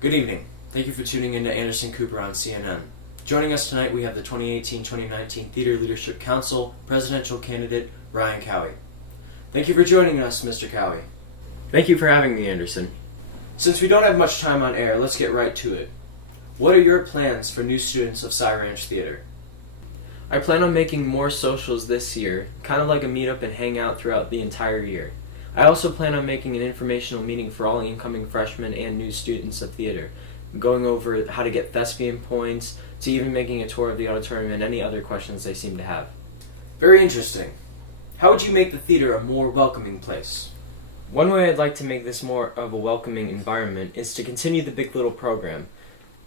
Good evening. Thank you for tuning in to Anderson Cooper on CNN. Joining us tonight we have the 2018-2019 Theater Leadership Council presidential candidate, Ryan Cowhey. Thank you for joining us, Mr. Cowhey. Thank you for having me, Anderson. Since we don't have much time on air, let's get right to it. What are your plans for new students of Cy Ranch Theater? I plan on making more socials this year, kind of like a meetup and hangout throughout the entire year. I also plan on making an informational meeting for all incoming freshmen and new students of theater, going over how to get thespian points, to even making a tour of the auditorium and any other questions they seem to have. Very interesting. How would you make the theater a more welcoming place? One way I'd like to make this more of a welcoming environment is to continue the Big Little program.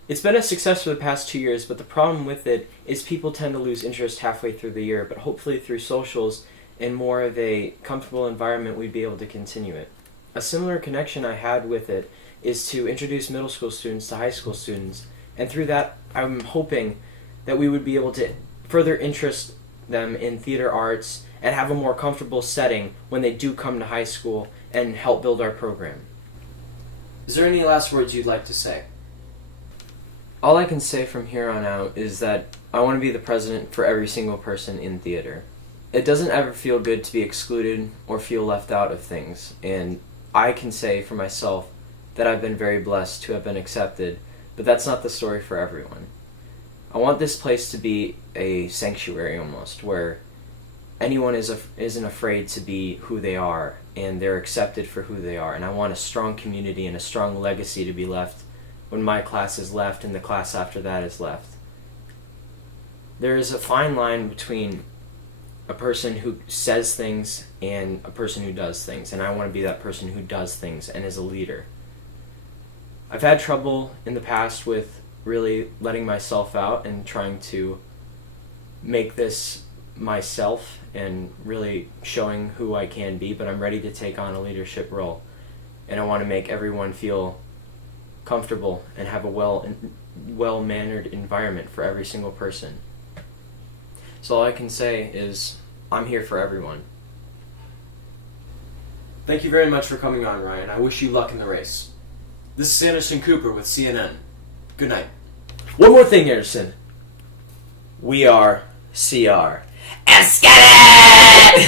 It's been a success for the past 2 years, but the problem with it is people tend to lose interest halfway through the year, but hopefully through socials and more of a comfortable environment we'd be able to continue it. A similar connection I had with it is to introduce middle school students to high school students, and through that I'm hoping that we would be able to further interest them in theater arts and have a more comfortable setting when they do come to high school and help build our program. Is there any last words you'd like to say? All I can say from here on out is that I want to be the president for every single person in theater. It doesn't ever feel good to be excluded or feel left out of things, and I can say for myself that I've been very blessed to have been accepted, but that's not the story for everyone. I want this place to be a sanctuary almost, where anyone isn't afraid to be who they are, and they're accepted for who they are, and I want a strong community and a strong legacy to be left when my class is left and the class after that is left. There is a fine line between a person who says things and a person who does things, and I want to be that person who does things and is a leader. I've had trouble in the past with really letting myself out and trying to make this myself and really showing who I can be, but I'm ready to take on a leadership role, and I want to make everyone feel comfortable and have a well-mannered environment for every single person. So all I can say is I'm here for everyone. Thank you very much for coming on, Ryan. I wish you luck in the race. This is Anderson Cooper with CNN. Good night. One more thing, Anderson. We are CR. Escalate!